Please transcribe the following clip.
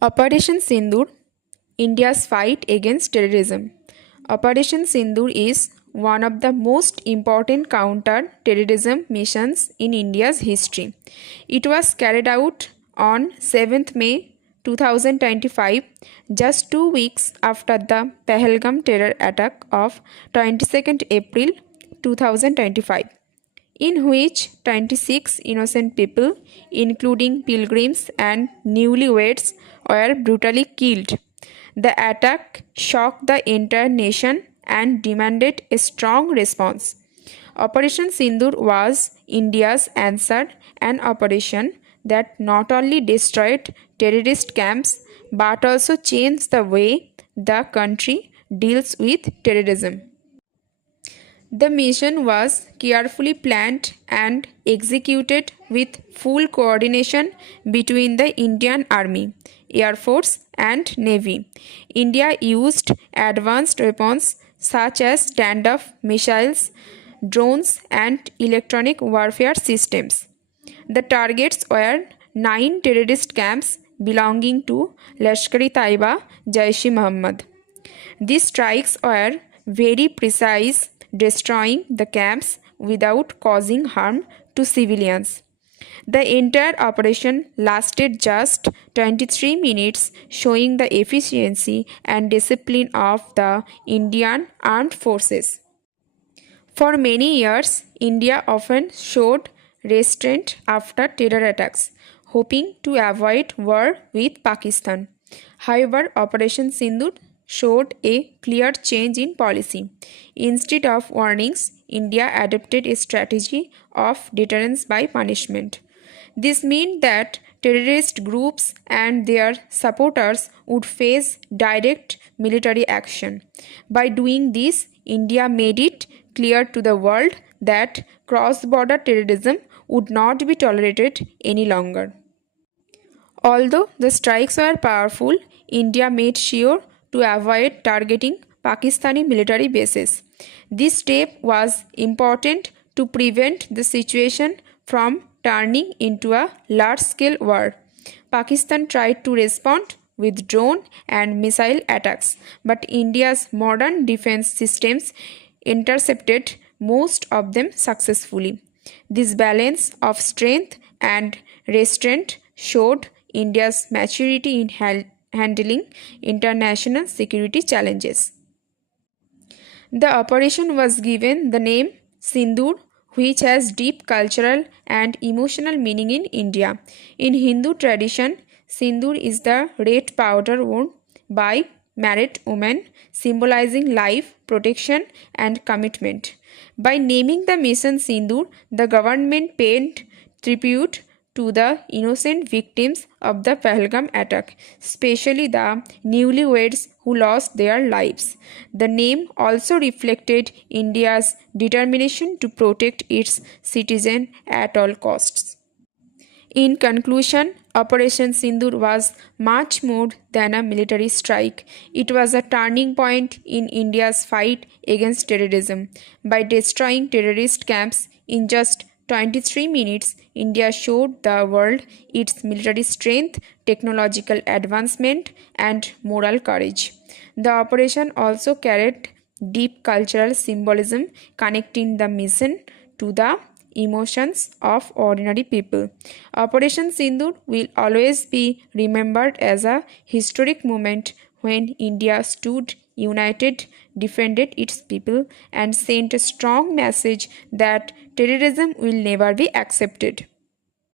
Operation Sindoor, India's fight against terrorism. Operation Sindoor is one of the most important counter-terrorism missions in India's history. It was carried out on 7th May 2025, just 2 weeks after the Pehelgam terror attack of 22nd April 2025, in which 26 innocent people, including pilgrims and newlyweds, were brutally killed. The attack shocked the entire nation and demanded a strong response. Operation Sindoor was India's answer, an operation that not only destroyed terrorist camps but also changed the way the country deals with terrorism. The mission was carefully planned and executed with full coordination between the Indian Army, Air Force, and Navy. India used advanced weapons such as standoff missiles, drones, and electronic warfare systems. The targets were 9 terrorist camps belonging to Lashkar-e-Taiba, Jaish-e-Mohammed. These strikes were very precise, destroying the camps without causing harm to civilians. The entire operation lasted just 23 minutes, showing the efficiency and discipline of the Indian armed forces. For many years, India often showed restraint after terror attacks, hoping to avoid war with Pakistan. However, Operation Sindoor showed a clear change in policy. Instead of warnings, India adopted a strategy of deterrence by punishment. This meant that terrorist groups and their supporters would face direct military action. By doing this, India made it clear to the world that cross-border terrorism would not be tolerated any longer. Although the strikes were powerful, India made sure to avoid targeting Pakistani military bases. This step was important to prevent the situation from turning into a large-scale war. Pakistan tried to respond with drone and missile attacks, but India's modern defense systems intercepted most of them successfully. This balance of strength and restraint showed India's maturity in handling international security challenges. The operation was given the name Sindoor, which has deep cultural and emotional meaning in India. In Hindu tradition, Sindoor is the red powder worn by married women, symbolizing life, protection, and commitment. By naming the mission Sindoor, the government paid tribute to the innocent victims of the Pehelgam attack, especially the newlyweds who lost their lives. The name also reflected India's determination to protect its citizens at all costs. In conclusion, Operation Sindoor was much more than a military strike. It was a turning point in India's fight against terrorism. By destroying terrorist camps in just 23 minutes, India showed the world its military strength, technological advancement, and moral courage. The operation also carried deep cultural symbolism, connecting the mission to the emotions of ordinary people. Operation Sindoor will always be remembered as a historic moment when India stood united, defended its people, and sent a strong message that terrorism will never be accepted.